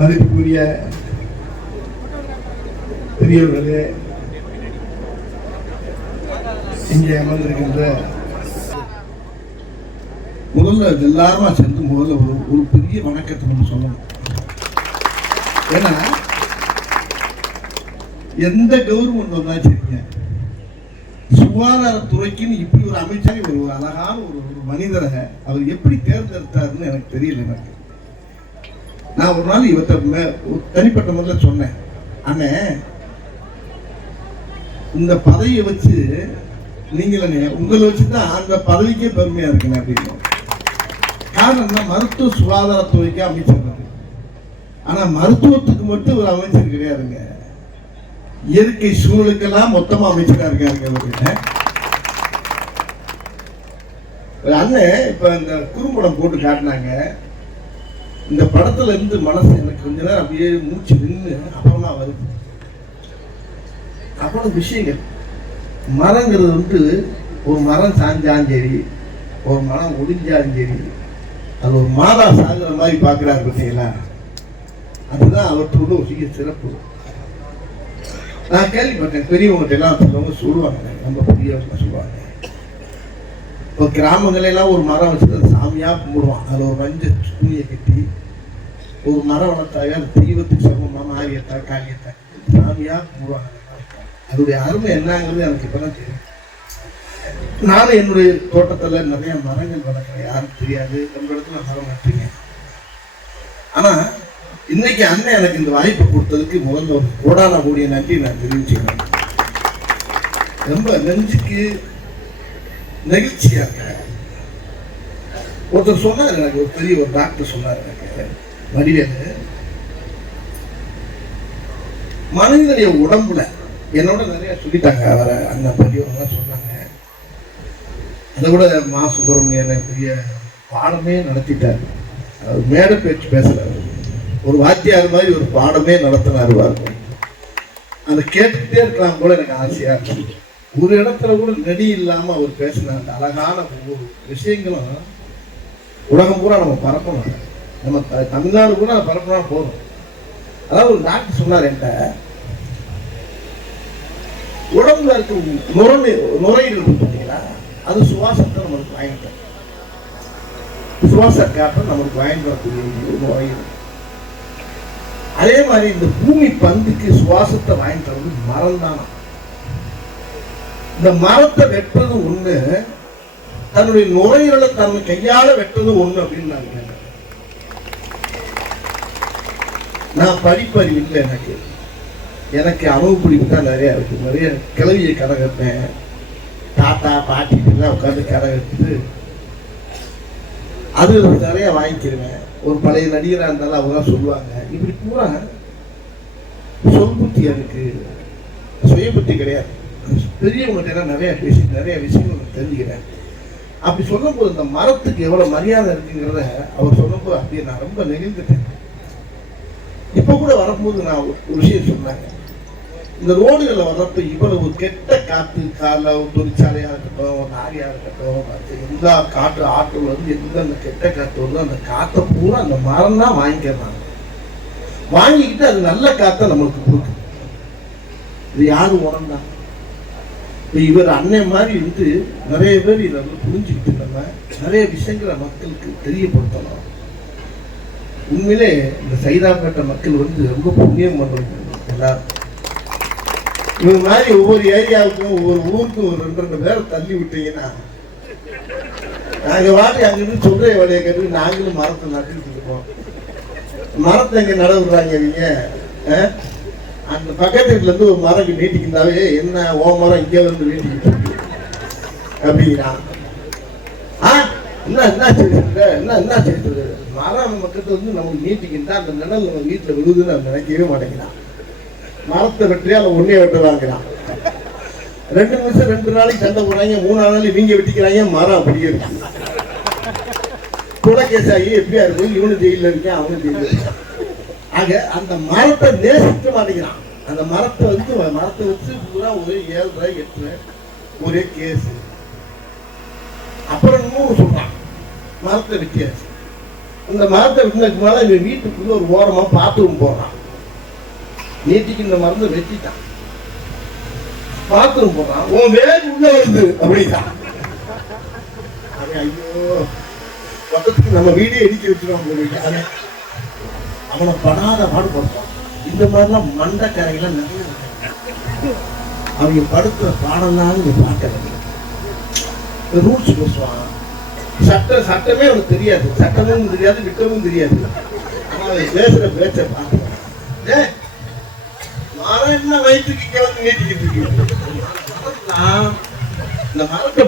மதிப்புக்குரிய பெரியவர்களே இங்கே அமர்ந்திருக்கின்ற முதல்ல எல்லாருமா சேர்ந்து முதல்ல ஒரு ஒரு பெரிய வணக்கத்தை நம்ம சொல்லணும். ஏன்னா எந்த கவர்மெண்ட் வந்தாலும் சரிங்க. சுகாதாரத்துறைக்குன்னு இப்படி ஒரு அமைச்சரை ஒரு ஒரு அழகான ஒரு ஒரு மனிதரை அவர் எப்படி தேர்ந்தெடுத்தாருன்னு எனக்கு தெரியல எனக்கு. நான் ஒரு நாள் இவற்றை மே- தனிப்பட்ட முறையில் சொன்னேன். அண்ணே இந்த பதவியை வச்சு நீங்களே உங்களை வச்சு தான் அந்த பதவிக்கே பெருமையா இருக்குங்க அப்படின்னு. காரணம் மருத்துவ சுகாதாரத்துறைக்கு அமைச்சர் ஆனா மருத்துவத்துக்கு மட்டும் ஒரு அமைச்சர் கிடையாதுங்க. இயற்கை சூழலுக்கெல்லாம் மொத்தமா அமைச்சரா இருக்காருங்க அவரு ஒரு அண்ணன் இப்ப இந்த குறும்படம் போட்டு காட்டினாங்க. இந்த படத்துல இருந்து மனசு எனக்கு கொஞ்ச நேரம் அப்படியே மூச்சு நின்று அப்புறமா வருது. அவ்வளவு விஷயங்கள். மரங்கிறது வந்து ஒரு மரம் சாஞ்சாலும் சரி ஒரு மரம் ஒடிஞ்சாலும் சரி அது ஒரு மாதா சாகுற மாதிரி பார்க்குறாரு பார்த்தீங்களா? அதுதான் அவற்றோட ஒரு சிறிய சிறப்பு. நான் கேள்விப்பட்டேன் பெரியவங்ககிட்ட எல்லாம் சொல்லுவாங்க சொல்லுவாங்க நம்ம பெரியவங்க சொல்லுவாங்க. இப்போ கிராமங்களெல்லாம் ஒரு மரம் வச்சு சாமியாக கும்பிடுவான். அதில் ஒரு மஞ்சள் துணியை கட்டி ஒரு மரம் வளர்த்தாவே அந்த தெய்வத்துக்கு சமமாக மாரியத்தா காளியத்தா சாமியாக கும்பிடுவாங்க அதோடைய அருமை என்னங்கிறது எனக்கு இப்போ தான் தெரியும். நானும் என்னுடைய தோட்டத்தில் நிறைய மரங்கள் வளர்க்குறேன். யாரும் தெரியாது. நம்ம இடத்துல மரம் நட்டுங்க ஆனால் இன்னைக்கு அண்ணன் எனக்கு இந்த வாய்ப்பு கொடுத்ததுக்கு முதல்ல ஒரு கோடான கூடிய நன்றி நான் தெரிவிச்சுக்கிறேன். ரொம்ப நெஞ்சுக்கு நெகிழ்ச்சியா இருக்க ஒருத்தர் சொன்னார் எனக்கு ஒரு பெரிய ஒரு டாக்டர் சொன்னார் எனக்கு. வடிவேலு மனிதனுடைய உடம்புல என்னோட நிறைய சொல்லிட்டாங்க அவரை அண்ணன் பெரியவங்க சொன்னாங்க. அதை விட மா சுப்பிரமணியன் பெரிய பாடமே நடத்திட்டார். அவர் மேடை பேச்சு பேசுறாரு. ஒரு வாத்தியார் மாதிரி ஒரு பாடமே நடத்தினார் பாருங்க. அதை கேட்டுக்கிட்டே இருக்கலாம் கூட எனக்கு ஆசையா இருக்கு. ஒரு இடத்துல கூட நெடி இல்லாம அவர் பேசின அந்த அழகான ஒவ்வொரு விஷயங்களும் உலகம் பூரா நம்ம பரப்பணும். நம்ம தமிழ்நாடு கூட பரப்பினா போதும். அதாவது ஒரு டாக்டர் சொன்னார் என்கிட்ட உடம்புல இருக்க நுரை நுரையீரல் இருக்கு பார்த்தீங்களா அது சுவாசத்தை நம்மளுக்கு வாங்கிட்டோம் சுவாச காற்றை நம்மளுக்கு வாங்கிட்டு ஒரு நுரையீரல். அதே மாதிரி இந்த பூமி பந்துக்கு சுவாசத்தை வாங்கிட்டு வந்து மரம் தானா இந்த மரத்தை வெட்டுறது ஒண்ணு தன்னுடைய நுரையீரலை தன் கையால வெட்டுறது ஒண்ணு அப்படின்னு நான் நான் படிப்பறிவு இல்லை எனக்கு. எனக்கு அனுபவப்பிடிப்பு தான் நிறைய இருக்கு. நிறைய கிளவியை கரகட்டேன் தாத்தா பாட்டி எல்லாம் உட்காந்து கரகட்டு அது நிறைய வாங்கிக்கிருவேன். ஒரு பழைய நடிகராக இருந்தாலும் அவங்க சொல்லுவாங்க. இப்படி பூரா சொல் புத்தி எனக்கு சுய புத்தி கிடையாது. பெரியவங்கள்ட்ட எல்லாம் நிறைய பேசி நிறைய விஷயங்கள் தெரிஞ்சுக்கிறேன். அப்படி சொல்லும்போது இந்த மரத்துக்கு எவ்வளவு மரியாதை இருக்குங்கிறத அவர் சொல்லும்போது அப்படியே நான் ரொம்ப நெகிழ்ந்துட்டேன் இப்போ கூட வரும்போது நான் ஒரு விஷயம் சொன்னாங்க. இந்த ரோடுகளில் வர்றப்ப இவ்வளவு கெட்ட காற்று கால ஒரு தொழிற்சாலையாக இருக்கட்டும் ஒரு நாரியாக இருக்கட்டும் மற்ற எல்லா காற்று ஆற்றல் வந்து எந்த அந்த கெட்ட காற்று வருதோ அந்த காற்றை பூரா அந்த மரம் தான் வாங்கிக்கிறாங்க. வாங்கிக்கிட்டு அது நல்ல காற்றை நம்மளுக்கு கொடுக்கும். இது யாரும் உரம் தான் இவர் அண்ணன் மாதிரி வந்து நிறைய பேர் இதை வந்து புரிஞ்சுக்கிட்டு நம்ம நிறைய விஷயங்களை மக்களுக்கு தெரியப்படுத்தலாம். உண்மையிலே இந்த சைதாப்பேட்டை மக்கள் வந்து ரொம்ப புண்ணியம் பண்ணுவாங்க எல்லாரும் இவங்க மாதிரி ஒவ்வொரு ஏரியாவுக்கும் ஒவ்வொரு ஊருக்கும் ஒரு ரெண்டு ரெண்டு பேரை தள்ளி விட்டீங்கன்னா நாங்க வாட்டி அங்கிருந்து சொல்ற வேலையை கேட்டு நாங்களும் மரத்தை நட்டுக்கிட்டு இருக்கோம். மரத்தை எங்க நட விடுறாங்க அந்த பக்கத்து வீட்டுல இருந்து ஒரு மரம் நீட்டிக்கிட்டாவே என்ன ஓ மரம் இங்கே வந்து நீட்டிக்கிட்டு அப்படிங்கிறான் ஆ என்ன என்ன செய்யுது என்ன என்ன செய்யுது மரம் பக்கத்து வந்து நமக்கு நீட்டிக்கிட்டா அந்த நிழல் நம்ம வீட்டுல விழுதுன்னு அவன் நினைக்கவே மாட்டேங்கிறான். மரத்தை வெட்டியா அதை ஒன்னே வெட்டுறாங்கிறான் ரெண்டு நிமிஷம் ரெண்டு நாளைக்கு சண்டை போடுறாங்க மூணு நாள் நீங்க வெட்டிக்கிறாங்க மரம் அப்படியே இருக்கு. குலகேஸ் ஆகி எப்படியா இருக்கும்? இவனு ஜெயில இருக்கேன் அவனு ஜெயில இருக்கான். ஆக அந்த மரத்தை நேசிக்க மாட்டேங்கிறான். அந்த மரத்தை வந்து மரத்தை வச்சு பூரா ஒரே ரூபாய் எட்டு ஒரே கேஸ் அப்புறம் இன்னும் சொல்றான் மரத்தை வித்தியாசம் அந்த மரத்தை விட்டுனதுக்கு மேல இவன் வீட்டுக்குள்ள ஒரு ஓரமா பாத்ரூம் போடுறான். நீட்டிக்கு இந்த மருந்தை வெட்டிட்டான். பாத்ரூம் போடுறான். உன் வேலை உள்ள வருது அப்படின்னா ஐயோ. பக்கத்துக்கு நம்ம வீடே இடிக்க வச்சிருவோம் போல அவனை படாத பாடுபடுறான் இந்த மாதிரிலாம் மண்டை கரையெல்லாம் நிறைய இருக்கு. அவங்க படுத்துற பாடம்லாம் நீங்க பார்க்கறது ரூல்ஸ் பேசுவான் சட்டம் சட்டமே அவனுக்கு தெரியாது. சட்டமும் தெரியாது விட்டமும் தெரியாது. அவன் பேசுற பேச்ச பார்க்கலாம் மரம் என்ன வயிற்றுக்கு கிளம்பி நீட்டிக்கிட்டு இருக்கீங்க? இந்த மரத்தை